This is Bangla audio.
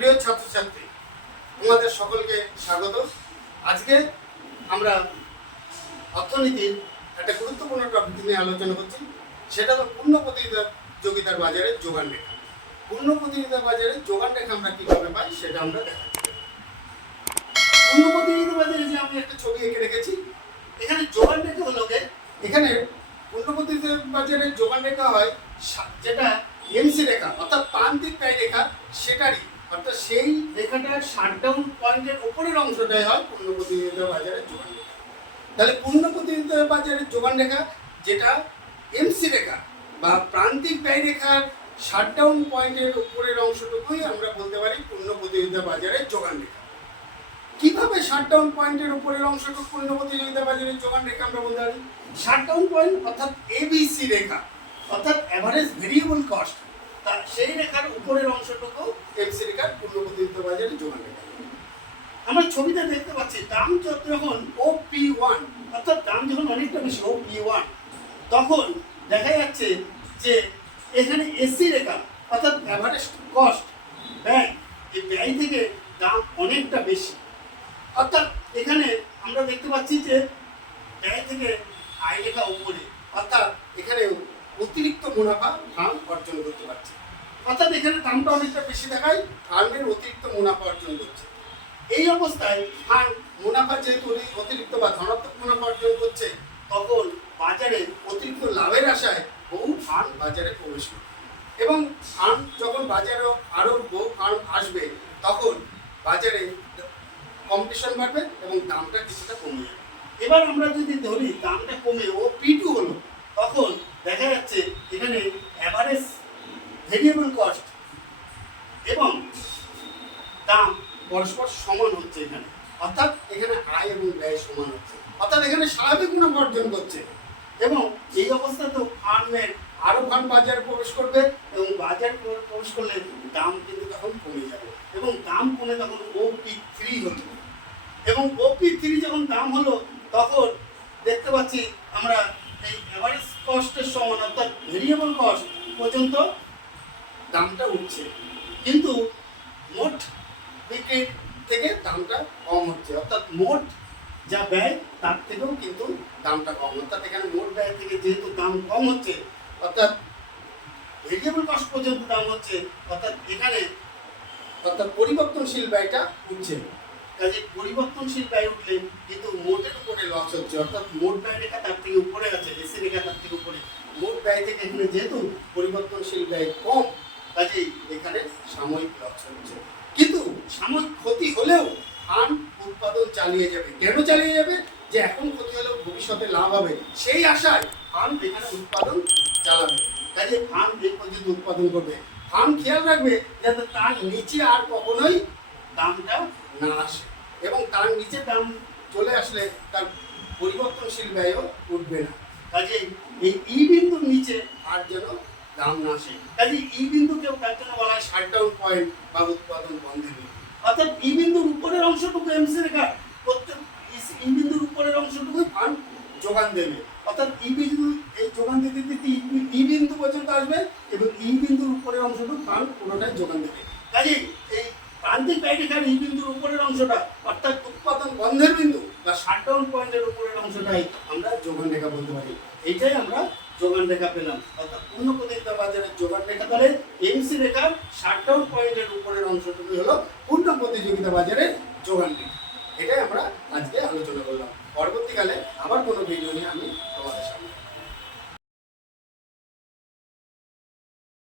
প্রিয় ছাত্রছাত্রী, তোমাদের সকলকে স্বাগত। আজকে আমরা অর্থনীতির একটা গুরুত্বপূর্ণ টপিক নিয়ে আলোচনা করছি। সেটা হলো পূর্ণ প্রতিযোগিতার বাজারে যোগান রেখা। পূর্ণ প্রতিযোগিতার বাজারে যোগান রেখা আমরা কিভাবে পাই সেটা আমরা দেখাচ্ছি। পূর্ণ প্রতিযোগিতার বাজারে যে আমি একটা ছবি এঁকে রেখেছি, এখানে যোগান রেখা হলো এখানে পূর্ণ প্রতিযোগিতার বাজারে যোগান রেখা হয় যেটা এমসি রেখা অর্থাৎ প্রান্তিক ব্যয় রেখা, সেটারই অর্থাৎ সেই রেখাটার শাটডাউন পয়েন্টের উপরের অংশটাই হয় পূর্ণ প্রতিযোগিতার বাজারে যোগান রেখা। তাহলে পূর্ণ প্রতিযোগিতার বাজারে যোগান রেখা যেটা এমসি রেখা বা প্রান্তিক ব্যয় রেখার শাটডাউন পয়েন্টের উপরের অংশটুকুই আমরা বলতে পারি পূর্ণ প্রতিযোগিতা বাজারে যোগান রেখা। কিভাবে শাটডাউন পয়েন্টের উপরের অংশটুকু পূর্ণ প্রতিযোগিতা বাজারে যোগান রেখা আমরা বলতে পারি? শাটডাউন পয়েন্ট অর্থাৎ এবিসি রেখা অর্থাৎ অ্যাভারেজ ভেরিয়েবল কস্ট, তার সেই রেখার উপরের অংশটুকু এমসি রেখার পূর্ণ প্রতিযোগিতা বাজারে যোগান রেখা। আমরা ছবিতে দেখতে পাচ্ছি দাম যখন OP1 অর্থাৎ দাম যখন অনেকটা বেশি OP1, তখন দেখা যাচ্ছে যে এখানে এসি রেখা অর্থাৎ অ্যাভারেজ কস্ট ব্যয়, এই ব্যয় থেকে দাম অনেকটা বেশি। অর্থাৎ এখানে আমরা দেখতে পাচ্ছি যে ব্যয় থেকে আয় রেখা উপরে, অর্থাৎ এখানে অতিরিক্ত মুনাফা ফার্ম অর্জন করতে পারছে। অর্থাৎ এখানে দামটা অনেকটা বেশি দেখায়, ফার্মের অতিরিক্ত মুনাফা অর্জন করছে। এই অবস্থায় ফার্ম মুনাফা যেহেতু অতিরিক্ত বা ধনাত্মক মুনাফা অর্জন করছে, তখন বাজারে অতিরিক্ত লাভের আশায় বহু ফার্ম বাজারে প্রবেশ করে এবং ফার্ম যখন বাজারে আরও বহু ফার্ম আসবে, তখন বাজারে কম্পিটিশন বাড়বে এবং দামটা কিছুটা কমে যাবে। এবার আমরা যদি ধরি দামটা কমে OP2 হলো, তখন দেখা যাচ্ছে এখানে অ্যাভারেজ ভেরিয়েবল কস্ট এবং দাম পরস্পর সমান হচ্ছে এখানে, অর্থাৎ এখানে আয় এবং ব্যয় সমান হচ্ছে, অর্থাৎ এখানে স্বাভাবিক মুনাফা অর্জন করছে। এবং এই অবস্থাতেও ফার্মের আরও ফার্ম বাজারে প্রবেশ করবে এবং বাজারে প্রবেশ করলে দাম কিন্তু তখন কমে যাবে এবং দাম কমে তখন OP3 হলো এবং OP3 যখন দাম হলো, তখন দেখতে পাচ্ছি আমরা এই অ্যাভারেজ কস্টের সমান অর্থাৎ ভেরিয়েবল কস্ট পর্যন্ত দামটা উঠছে, কিন্তু মোট বিক্রির থেকে দামটা কম হচ্ছে, অর্থাৎ মোট যা ব্যয় তার থেকেও কিন্তু দামটা কম। অর্থাৎ এখানে মোট ব্যয় থেকে যেহেতু দাম কম হচ্ছে, অর্থাৎ ভেরিয়েবল কস্ট পর্যন্ত দাম হচ্ছে, অর্থাৎ এখানে পরিবর্তনশীল ব্যয়টা উঠছে। কাজে পরিবর্তনশীল ব্যয় উঠলে কিন্তু মোটের উপরে লস হচ্ছে, অর্থাৎ মোট ব্যয় রেখা তার থেকে উপরে আছে, এসি রেখা তার থেকে উপরে। মোট ব্যয় থেকে এখানে যেহেতু পরিবর্তনশীল ব্যয় কম, কাজেই এখানে সাময়িক লস হচ্ছে। কিন্তু সাময়িক ক্ষতি হলেও ফার্ম উৎপাদন চালিয়ে যাবে। কেন চালিয়ে যাবে? যে এখন ক্ষতি হলেও ভবিষ্যতে লাভ হবে, সেই আশায় ফার্ম এখানে উৎপাদন চালাবে। কাজে ফার্ম এই পর্যন্ত উৎপাদন করবে। ফার্ম খেয়াল রাখবে যাতে তার নিচে আর কখনোই দামটা না আসে এবং তার নিচে দাম চলে আসলে তার পরিবর্তনশীল ব্যয়ও উঠবে না। কাজে এই বিন্দুর নিচে আর যেন দাম না আসে। কাজে বিন্দুকেও তার জন্য বলা হয় শাটডাউন পয়েন্ট বা উৎপাদন বন্ধের বিন্দু। অর্থাৎ বিন্দুর উপরের অংশটুকু এমসি রেখা, প্রত্যেক বিন্দুর উপরের অংশটুকুই ফার্ম যোগান দেবে। অর্থাৎ বিন্দু এই যোগান দিতে দিতে বিন্দু পর্যন্ত আসবে এবং বিন্দুর উপরের অংশটুকু ফার্ম পুরোটাই যোগান দেবে। কাজে এই প্রান্তিক ব্যয় রেখার বিন্দুর উপরের অংশটা অর্থাৎ উৎপাদন বন্ধের বিন্দু বা শাটডাউন পয়েন্টের উপরের অংশটাই আমরা যোগান রেখা বলতে পারি। এইটাই আমরা যোগান রেখা পেলাম। অর্থাৎ পূর্ণ প্রতিযোগিতা বাজারের যোগান রেখা, তাহলে এমসি রেখার শাটডাউন পয়েন্টের উপরের অংশটুকু হলো পূর্ণ প্রতিযোগিতা বাজারের যোগান রেখা। এটাই আমরা আজকে আলোচনা করলাম। পরবর্তীকালে আবার কোনো ভিডিও নিয়ে আমি